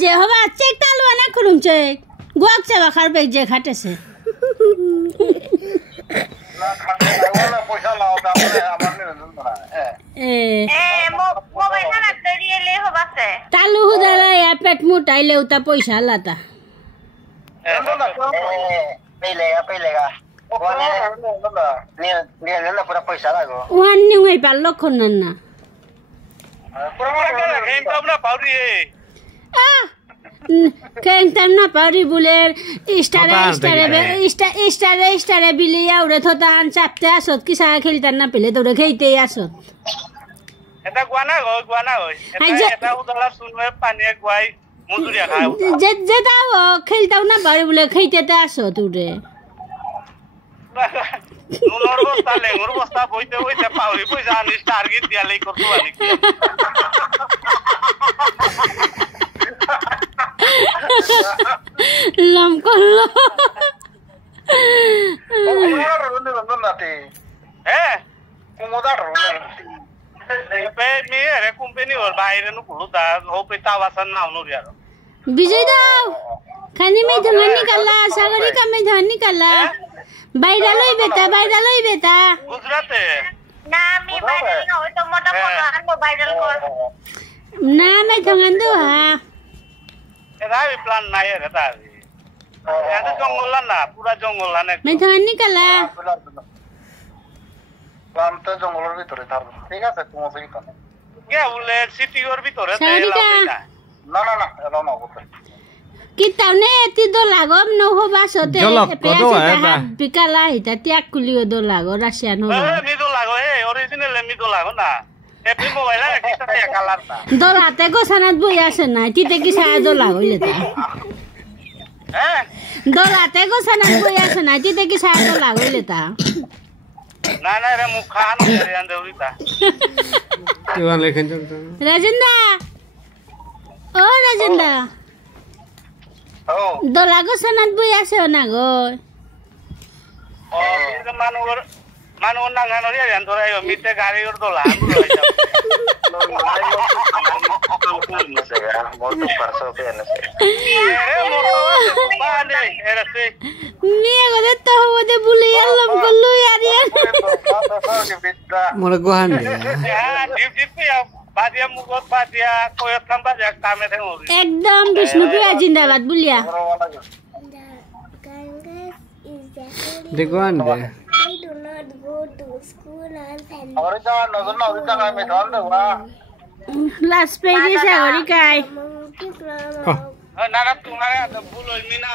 je hoba check talu ana khurung check guak che ba khar be je khate se na khate wala paisa lao ta amar ne na mobile na tari le hoba se talu hudala ya pet mutai le uta paisa lata pelega ni na pura paisa lago wan ni ngai pal lokhon na Keng tamna pauri buler istare bili aure thota an chapte asot kisa khiltan na pele dore kheite asot eta guana ho eta udala sunwe pani guai muduria khao je ta ho khiltau na pauri bule kheite ta asot ure nunor bosta boite pauri poisa ani target dia lei kortu ani lam kollo pe mi ere company or baire nu kuluta ho pe tawasan na unu yaro Bijay daw khani mai dhangan nikalla sagari ka mai dhangan nikalla baira loi beta Gujarat na mi viral no to mota photo an viral kor na mai dhangan do ha era plan nai era ta এটা জঙ্গল না পুরা জঙ্গল না mai dhangan nikalla plan তো জঙ্গলের ভিতরে থাকবে ঠিক আছে তুমি সেই তো কে বলে সিটি ওর ভিতরে না এলো না করতে kita ne ti do lagom no ho basote bikala hita tiak kulio do lago rasian ho mi do lago original mi do lago na epi mobile la kita ya kalarta do late go sanat boy ase na ti te ki sa do lago leta do late go sanat boy ase na ti te ki sa do lago leta na re mukhan re ande urita Iwan lekhan Rajendra oh Rajendra do lago sanat boy ase na go manu nang ano ri yan thora yo mite gari or do la Mia ko detta ho de buli allam kollu yari Mora gohan badia mugot badia koyo thamba jak kame the hori ekdam Bishnupur jindabad bulia Degoan de I do not go to school on Sunday. और जा नजर ना उधर का में धान दे वा last page is agori kai monkey from na na tu na bul mina